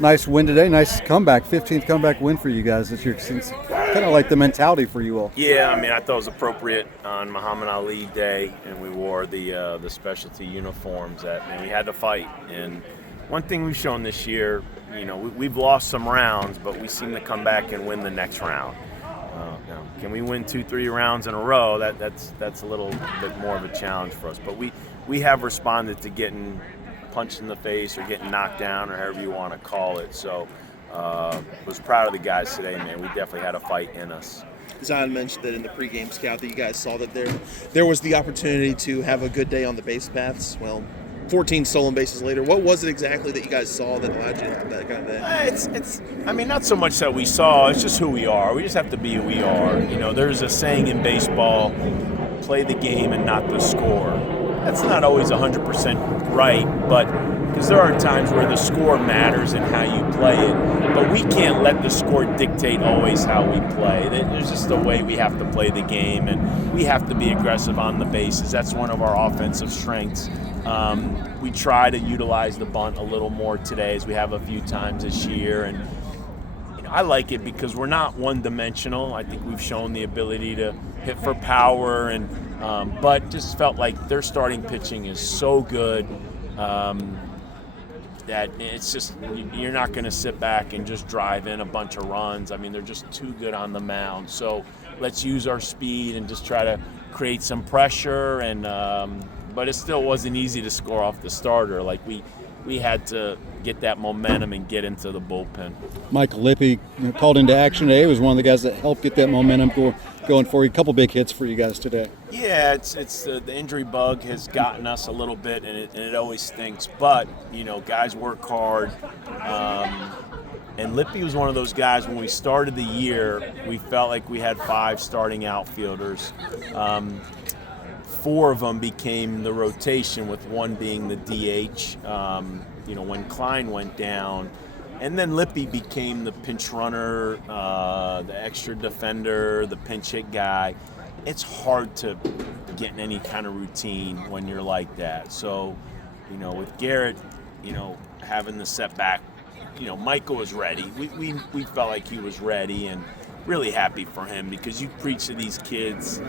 Nice win today. Nice comeback. 15th comeback win for you guys this year. Seems kind of like the mentality for you all. Yeah, I mean, I thought it was appropriate on Muhammad Ali Day, and we wore the specialty uniforms. And we had to fight. And one thing we've shown this year, we've lost some rounds, but we seem to come back and win the next round. Can we win 2-3 rounds in a row? That's a little bit more of a challenge for us. But we have responded to getting punched in the face or getting knocked down or however you want to call it. So was proud of the guys today, man. We definitely had a fight in us. Zion mentioned that in the pregame scout that you guys saw that there was the opportunity to have a good day on the base paths. Well, 14 stolen bases later, what was it exactly that you guys saw that allowed you to have that kind of day? It's I mean, not so much that we saw, it's just who we are. We just have to be who we are. There's a saying in baseball, play the game and not the score. That's not always 100% right, but because there are times where the score matters and how you play it, but we can't let the score dictate always how we play. There's just a way we have to play the game, and we have to be aggressive on the bases. That's one of our offensive strengths. We try to utilize the bunt a little more today, as we have a few times this year, and I like it because we're not one-dimensional. I think we've shown the ability to hit for power, and but just felt like their starting pitching is so good that it's just, you're not going to sit back and just drive in a bunch of runs. I mean, they're just too good on the mound. So let's use our speed and just try to create some pressure. And but it still wasn't easy to score off the starter. Like we had to get that momentum and get into the bullpen. Michael Lippy called into action today. He was one of the guys that helped get that momentum going for you. A couple big hits for you guys today. Yeah, it's the injury bug has gotten us a little bit, and it always stinks. But guys work hard. And Lippy was one of those guys, when we started the year, we felt like we had 5 starting outfielders. 4 of them became the rotation, with one being the DH, when Klein went down. And then Lippy became the pinch runner, the extra defender, the pinch hit guy. It's hard to get in any kind of routine when you're like that. So, with Garrett, having the setback, Michael was ready. We felt like he was ready, and really happy for him, because you preach to these kids,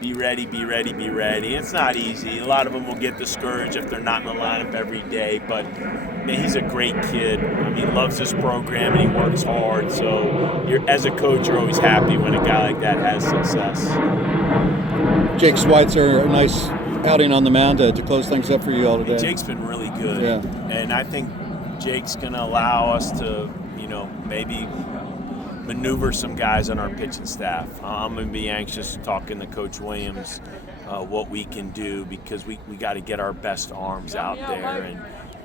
be ready, be ready, be ready. It's not easy. A lot of them will get discouraged if they're not in the lineup every day, but man, he's a great kid. I mean, loves this program and he works hard. So as a coach, you're always happy when a guy like that has success. Jake Schweitzer, a nice outing on the mound to close things up for you all today. Jake's been really good. Yeah. And I think Jake's going to allow us to, maybe maneuver some guys on our pitching staff. I'm going to be anxious talking to Coach Williams what we can do, because we got to get our best arms out there.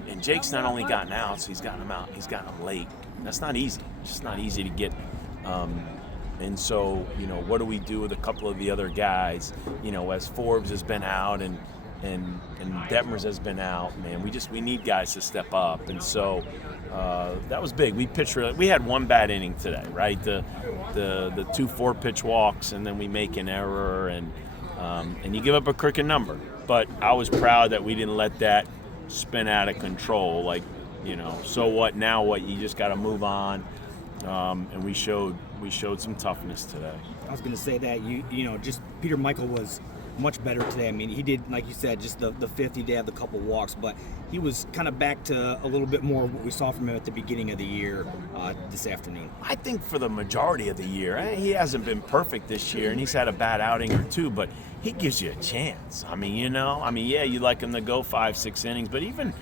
And Jake's not only gotten outs, he's gotten them out. He's gotten them late. That's not easy. It's just not easy to get. And so, what do we do with a couple of the other guys? As Forbes has been out and Detmers has been out, man, we need guys to step up. And so that was big. We had one bad inning today, right? The 2 4-pitch walks, and then we make an error, and you give up a crooked number. But I was proud that we didn't let that spin out of control. Like, so what? Now what? You just got to move on. And we showed some toughness today. I was going to say that just Peter Michael was much better today. I mean, he did, like you said, just the 50 day, have the couple walks, but he was kind of back to a little bit more of what we saw from him at the beginning of the year this afternoon. I think for the majority of the year, he hasn't been perfect this year, and he's had a bad outing or two, but he gives you a chance. I mean, yeah, you'd like him to go 5-6 innings, but even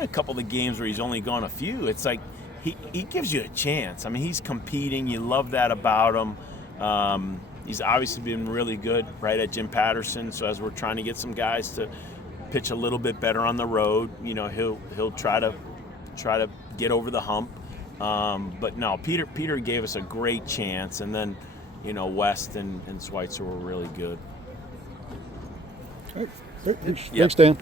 a couple of the games where he's only gone a few, it's like he gives you a chance. I mean, he's competing. You love that about him. He's obviously been really good right at Jim Patterson. So as we're trying to get some guys to pitch a little bit better on the road, he'll try to get over the hump. But no, Peter gave us a great chance, and then West and Schweitzer were really good. All right. Thanks, Dan.